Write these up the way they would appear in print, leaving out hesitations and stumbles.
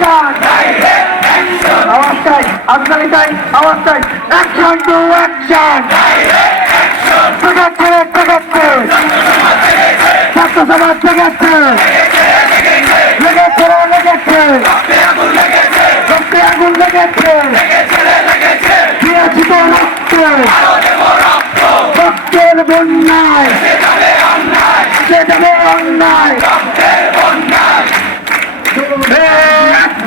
Action আওয়াজ চাই আপনারই চাই আওয়াজ চাই অ্যাকশন টু অ্যাকশন জেগেছে ছাত্র সমাজ জেগেছে লেগেছে রক্তে আগুন লেগেছে দিয়েছি তো রক্তের বন্যায় সে যাবে অন্যায়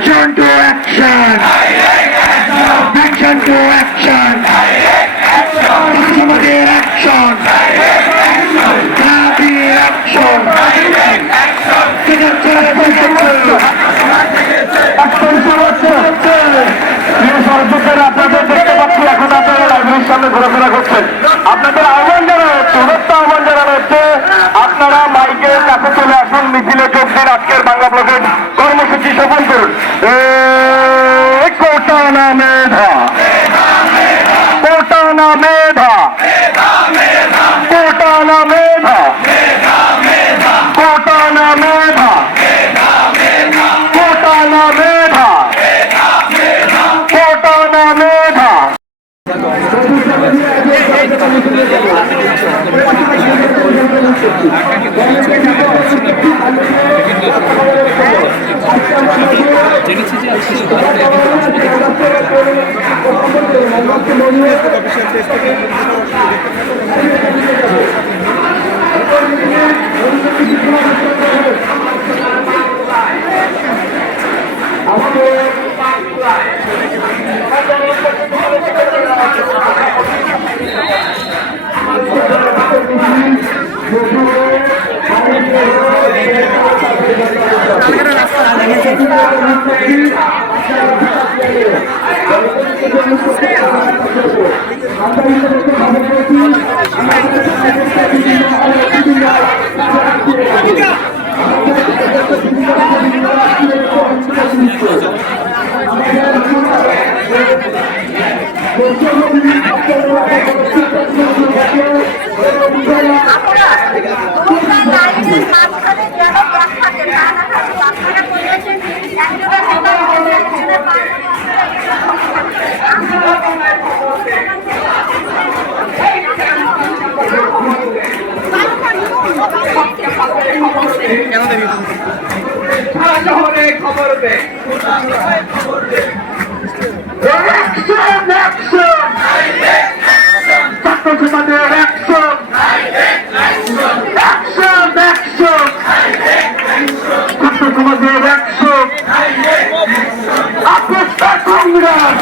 Action to action! Action to action! Somebody action! Happy action! আপনাদের দেখতে পাচ্ছি এখন আপনারা লাইব্রেরির সামনে ঘোরাফেরা করছেন। আপনাদের আহ্বান জানানো হচ্ছে, উন্নত আহ্বান জানানো হচ্ছে, আপনারা মাইকের কাছে চলে আসুন, মিছিলে যোগ দিন, আজকের বাংলা ব্লকের কর্মসূচি সফল করুন। কোটানা মেধা কোটানা মেধা কোটানা মেধা কোটানা মেধা কোটানা মেধা কোটানা মেধা জেনেছি যে আজকে খবর দে ছাত্র সমাজের অ্যাকশন ছাত্র সমাজের অ্যাকশন সংগ্রাম